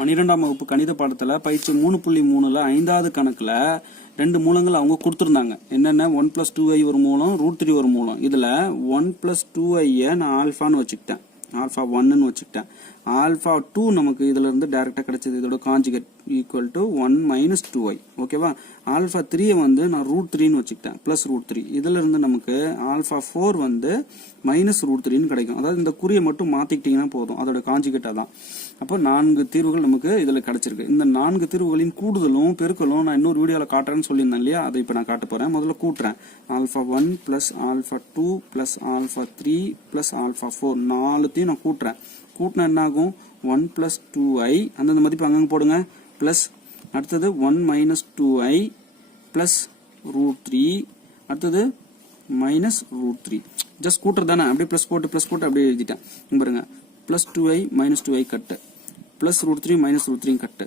12ஆம் வகுப்பு கணித பாடத்துல பயிற்சி 3.3ல 5வது கணக்குல ரெண்டு மூலங்கள் அவங்க கொடுத்திருந்தாங்க. என்னென்ன 1 + 2i ஒரு மூலம், √3 ஒரு மூலம். இதுல 1 + 2i நான் ஆல்பான்னு வச்சுக்கிட்டேன், ஆல்பா 1ன்னு வச்சுக்கிட்டேன். ஆல்பா 2 நமக்கு இதுல இருந்து டைரக்டா கிடைச்சது, இதோட கான்ஜுகேட் ஈக்குவல் டு 1 - 2i. ஓகேவா? ஆல்பா 3 வந்து நான் √3ன்னு வச்சுக்கிட்டேன், +√3. இதுல இருந்து நமக்கு ஆல்பா 4 வந்து -√3ன்னு கிடைக்கும். அதாவது இந்த குறியை மட்டும் மாத்திக்கிட்டீங்கன்னா போதும், அதோட கான்ஜுகேட் அதான். அப்போ 4 தீர்வுகள் நமக்கு இதுல கிடைச்சிருக்கு. இந்த 4 தீர்வுகளின் கூடுதலும் பெருக்கலும் நான் இன்னொரு வீடியோல காட்டுறேன்னு சொல்லியிருந்தேன் இல்லையா, அதை இப்ப நான் காட்ட போறேன். முதல்ல கூட்டுறேன். ஆல்பா 1 + ஆல்பா 2 + ஆல்பா 3 + ஆல்பா 4 நாலுத்தையும் நான் கூட்டுறேன். கூட்டினா என்ன ஆகும்? 1 + 2i, அந்தந்த மதிப்பு அங்கங்க போடுங்க, பிளஸ் அடுத்தது 1 - 2i + √3, அடுத்தது -√3. ஜஸ்ட் கூட்டுறது தானே, அப்படியே பிளஸ் போட்டு அப்படியே எழுதிட்டேன். பாருங்க, +2i - 2i கட்டு, +√3 - √3 கட்டு,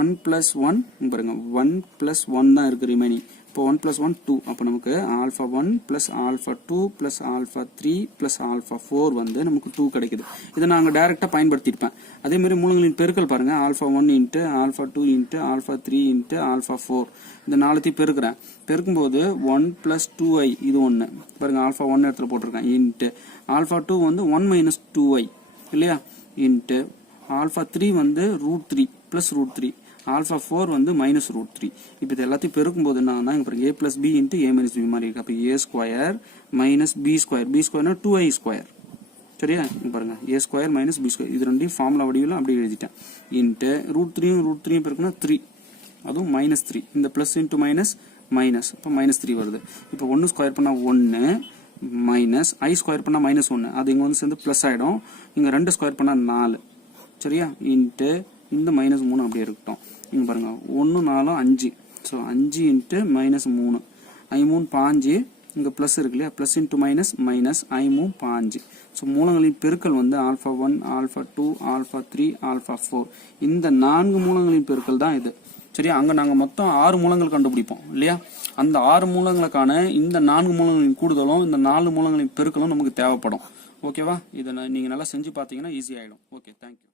1 + 1 பாருங்க, 1 + 1 தான் இருக்கு ரிமைனிங். இப்போ 1 + 1 2. அப்போ நமக்கு ஆல்பா 1 + ஆல்பா 2 + ஆல்பா 3 + ஆல்பா 4 வந்து நமக்கு 2 கிடைக்குது. இதை நாங்க டைரக்டா பயன்படுத்தியிருப்பேன். அதே மாதிரி மூலங்களின் பெருக்கல் பாருங்க, ஆல்பா 1 × ஆல்பா 2 × ஆல்பா 3 × ஆல்பா 4. இந்த நாலுத்தையும் பெருக்கிறேன். பெருக்கும்போது 1 + 2i இது ஒன்று பாருங்க, ஆல்பா 1 இடத்துல போட்டிருக்கேன், இன்ட்டு ஆல்பா 2 வந்து 1 - 2i இல்லையா, இன்ட்டு ஆல்பா 3 வந்து √3 +√3, ஆல்பா 4 வந்து -√3. இப்போ இது எல்லாத்தையும் பெருக்கும்போது என்னன்னா, இங்க பாருங்க, a + b × a - b மாதிரி இருக்கு. அப்போ a² - b², b²னா 2i². சரியா? இங்க பாருங்க, a² - b², இது ரெண்டையும் ஃபார்முலா வடிவில் அப்படியே எழுதிட்டேன். இன்ட்டு √3 √3 பெருக்குனா 3, அதுவும் -3. இந்த பிளஸ் இன்ட்டு மைனஸ், இப்போ -3 வருது. இப்போ 1² பண்ணா 1, மைனஸ் i² பண்ணா -1, அது இங்க வந்து சேர்ந்து பிளஸ் ஆயிடும். இங்க 2² பண்ணா 4. சரியா? இன்ட்டு இந்த -3 அப்படியே இருக்கட்டும். இங்க பாருங்க, 1 4 5, ஸோ 5 × -3, i3 5, இங்க பிளஸ் இருக்கு இல்லையா, plus into minus i3 5. So மூலங்களின் பெருக்கல் வந்து ஆல்பா 1 ஆல்பா 2 ஆல்பா 3 ஆல்பா 4. இந்த 4 மூலங்களின் பெருக்கல் தான் இது. சரியா? அங்க நாங்க மொத்தம் 6 மூலங்கள் கண்டுபிடிப்போம் இல்லையா, அந்த 6 மூலங்களுக்கான இந்த 4 மூலங்களின் கூடுதலும் இந்த 4 மூலங்களின் பெருக்கலும் நமக்கு தேவைப்படும். ஓகேவா? இதை நீங்க நல்லா செஞ்சு பார்த்தீங்கன்னா ஈஸி ஆயிடும். Okay, thank you.